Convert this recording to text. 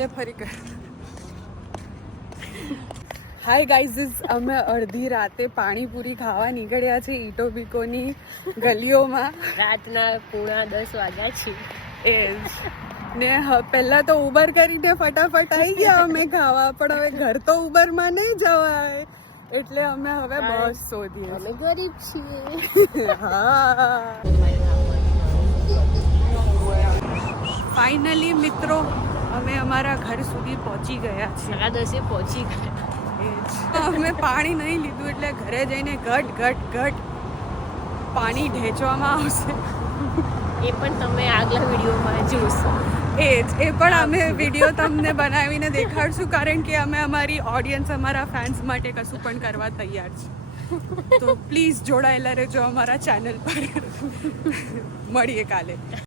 લે ફરી કર. હાય ગાઈઝ, અમે અડધી રાતે પાણીપુરી ખાવા નીકળ્યા છે ઈટોબીકોની ગલીઓમાં. રાતના 9:30 વાગ્યા છે. એ ને પહેલા તો ઉબર કરીને ફટાફટ આવી ગયા અમે ખાવા, પણ હવે ઘર તો ઉબરમાં નહીં જવાય એટલે અમે હવે બસ શોધીએ. અમે ગરીબ છીએ. હા, ફાઇનલી મિત્રો અમે અમારા ઘર સુધી પહોંચી ગયા છીએ. 10:30 પહોંચી ગયા. અમે પાણી નહીં લીધું એટલે ઘરે જઈને ઘટ ઘટ ઘટ પાણી ઢેંચવામાં આવશે. એ પણ તમે આગલા વિડીયોમાં જોશો. એ પણ અમે વિડીયો તમને બનાવીને દેખાડશું, કારણ કે અમે અમારી ઓડિયન્સ, અમારા ફેન્સ માટે કશું પણ કરવા તૈયાર છે. તો પ્લીઝ જોડાયેલા રહેજો અમારા ચેનલ પર. મળીએ કાલે.